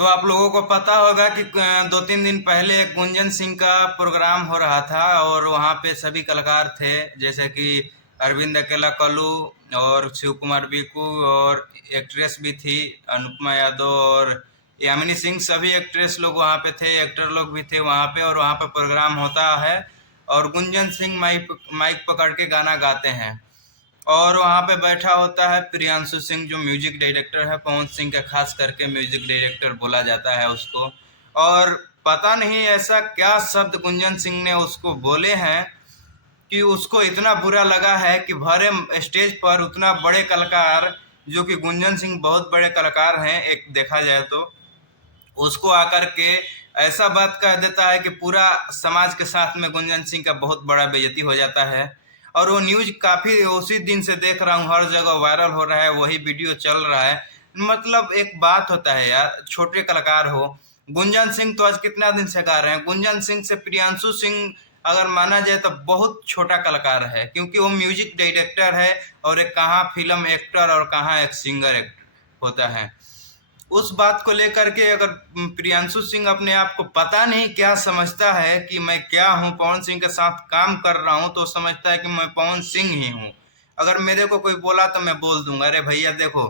तो आप लोगों को पता होगा कि 2-3 दिन पहले गुंजन सिंह का प्रोग्राम हो रहा था और वहाँ पे सभी कलाकार थे, जैसे कि अरविंद अकेला कल्लू और शिव कुमार बीकू और एक्ट्रेस भी थी अनुपमा यादव और यामिनी सिंह। सभी एक्ट्रेस लोग वहाँ पे थे, एक्टर लोग भी थे वहाँ पे, और वहाँ पे प्रोग्राम होता है और गुंजन सिंह माइक माइक पकड़ के गाना गाते हैं और वहाँ पे बैठा होता है प्रियांशु सिंह, जो म्यूजिक डायरेक्टर है पवन सिंह का, खास करके म्यूजिक डायरेक्टर बोला जाता है उसको। और पता नहीं ऐसा क्या शब्द गुंजन सिंह ने उसको बोले हैं कि उसको इतना बुरा लगा है कि भरे स्टेज पर उतना बड़े कलाकार, जो कि गुंजन सिंह बहुत बड़े कलाकार हैं एक देखा जाए तो, उसको आकर के ऐसा बात कह देता है कि पूरा समाज के साथ में गुंजन सिंह का बहुत बड़ा बेइज्जती हो जाता है। और वो न्यूज काफी उसी दिन से देख रहा हूँ, हर जगह वायरल हो रहा है, वही वीडियो चल रहा है। मतलब एक बात होता है यार, छोटे कलाकार हो, गुंजन सिंह तो आज कितना दिन से गा रहे हैं, गुंजन सिंह से प्रियांशु सिंह अगर माना जाए तो बहुत छोटा कलाकार है, क्योंकि वो म्यूजिक डायरेक्टर है और एक कहाँ फिल्म एक्टर और कहाँ एक सिंगर होता है। उस बात को लेकर के अगर प्रियांशु सिंह अपने आप को पता नहीं क्या समझता है कि मैं क्या हूँ, पवन सिंह के साथ काम कर रहा हूँ तो समझता है कि मैं पवन सिंह ही हूँ। अगर मेरे को कोई बोला तो मैं बोल दूंगा, अरे भैया देखो,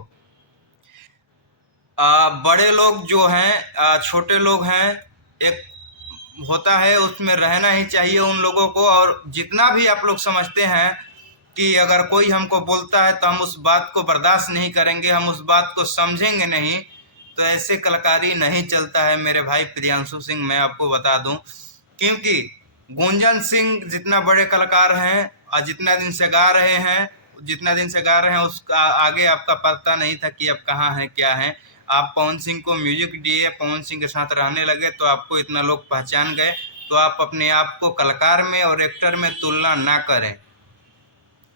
बड़े लोग जो हैं, छोटे लोग हैं, एक होता है उसमें रहना ही चाहिए उन लोगों को। और जितना भी आप लोग समझते हैं कि अगर कोई हमको बोलता है तो हम उस बात को बर्दाश्त नहीं करेंगे, हम उस बात को समझेंगे नहीं, तो ऐसे कलाकारी नहीं चलता है मेरे भाई प्रियांशु सिंह, मैं आपको बता दूं। क्योंकि गुंजन सिंह जितना बड़े कलाकार हैं और जितना दिन से गा रहे हैं, उसका आगे आपका पता नहीं था कि अब कहाँ है क्या है। आप पवन सिंह को म्यूजिक दिए, पवन सिंह के साथ रहने लगे तो आपको इतना लोग पहचान गए। तो आप अपने आप को कलाकार में और एक्टर में तुलना ना करें,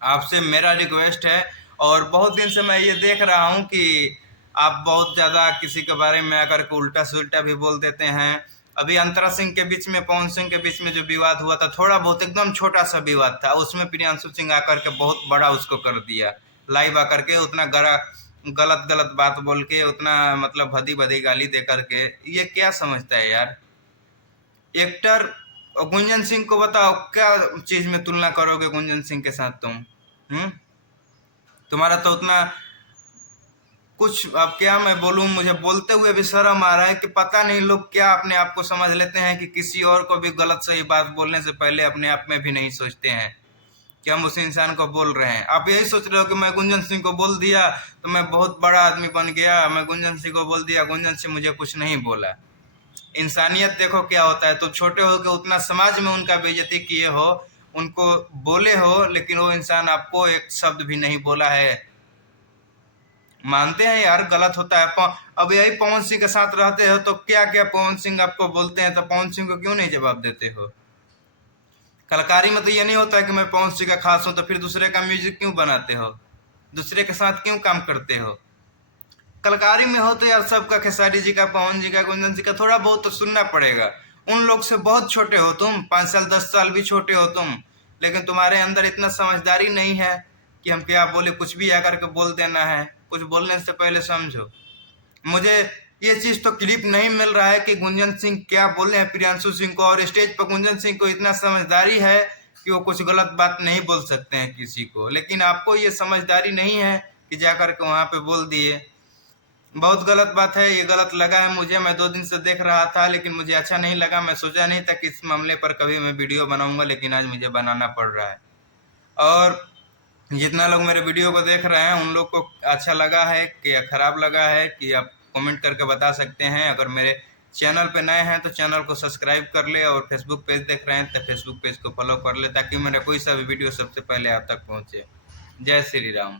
आपसे मेरा रिक्वेस्ट है। और बहुत दिन से मैं ये देख रहा हूँ कि आप बहुत ज़्यादा किसी के बारे में आकर के उल्टा सुल्टा भी बोल देते हैं। अभी अंतरा सिंह के बीच में, पवन सिंह के बीच में जो विवाद हुआ था, थोड़ा बहुत एकदम छोटा सा विवाद था, उसमें प्रियांशु सिंह आकर के बहुत बड़ा उसको कर दिया, लाइव आकर के उतना गलत गलत बात बोल के, उतना मतलब भदी भदी गाली दे करके। ये क्या समझता है यार एक्टर। और गुंजन सिंह को बताओ क्या चीज में तुलना करोगे गुंजन सिंह के साथ तुम? तुम्हारा तो उतना कुछ, अब क्या मैं बोलूं, मुझे बोलते हुए भी शर्म आ रहा है कि पता नहीं लोग क्या अपने आप को समझ लेते हैं कि किसी और को भी गलत सही बात बोलने से पहले अपने आप में भी नहीं सोचते हैं कि हम उस इंसान को बोल रहे हैं। आप यही सोच रहे हो कि मैं गुंजन सिंह को बोल दिया तो मैं बहुत बड़ा आदमी बन गया, मैं गुंजन सिंह को बोल दिया, गुंजन सिंह मुझे कुछ नहीं बोला। इंसानियत देखो क्या होता है। तो छोटे हो के उतना समाज में उनका बेइज्जती किए हो, उनको बोले हो, लेकिन वो इंसान आपको एक शब्द भी नहीं बोला है। मानते हैं यार गलत होता है। अब यही पवन सिंह के साथ रहते हो तो क्या क्या पवन सिंह आपको बोलते हैं, तो पवन सिंह को क्यों नहीं जवाब देते हो? कलाकारी में तो ये नहीं होता है कि मैं पवन सिंह का खास हूं तो फिर दूसरे का म्यूजिक क्यों बनाते हो, दूसरे के साथ क्यों काम करते हो? कलाकारी में हो तो यार सबका, खेसारी जी का, पवन जी का, गुंजन जी का थोड़ा बहुत तो सुनना पड़ेगा। उन लोग से बहुत छोटे हो तुम, 5 साल 10 साल भी छोटे हो तुम, लेकिन तुम्हारे अंदर इतना समझदारी नहीं है कि हम क्या बोले, कुछ भी आकर के बोल देना है। कुछ बोलने से पहले समझो। मुझे ये चीज तो क्लिप नहीं मिल रहा है कि गुंजन सिंह क्या बोले हैं प्रियांशु सिंह को, और स्टेज पर गुंजन सिंह को इतना समझदारी है कि वो कुछ गलत बात नहीं बोल सकते हैं किसी को, लेकिन आपको ये समझदारी नहीं है कि जाकर के वहां पे बोल दिए। बहुत गलत बात है, ये गलत लगा है मुझे। मैं 2 दिन से देख रहा था लेकिन मुझे अच्छा नहीं लगा। मैं सोचा नहीं था कि इस मामले पर कभी मैं वीडियो बनाऊंगा, लेकिन आज मुझे बनाना पड़ रहा है। और जितना लोग मेरे वीडियो को देख रहे हैं उन लोग को अच्छा लगा है कि खराब लगा है कि आप कमेंट करके बता सकते हैं। अगर मेरे चैनल पे नए हैं तो चैनल को सब्सक्राइब कर ले, और फेसबुक पेज देख रहे हैं तो फेसबुक पेज को फॉलो कर ले, ताकि मेरा कोई सा भी वीडियो सबसे पहले आप तक पहुंचे। जय श्री राम।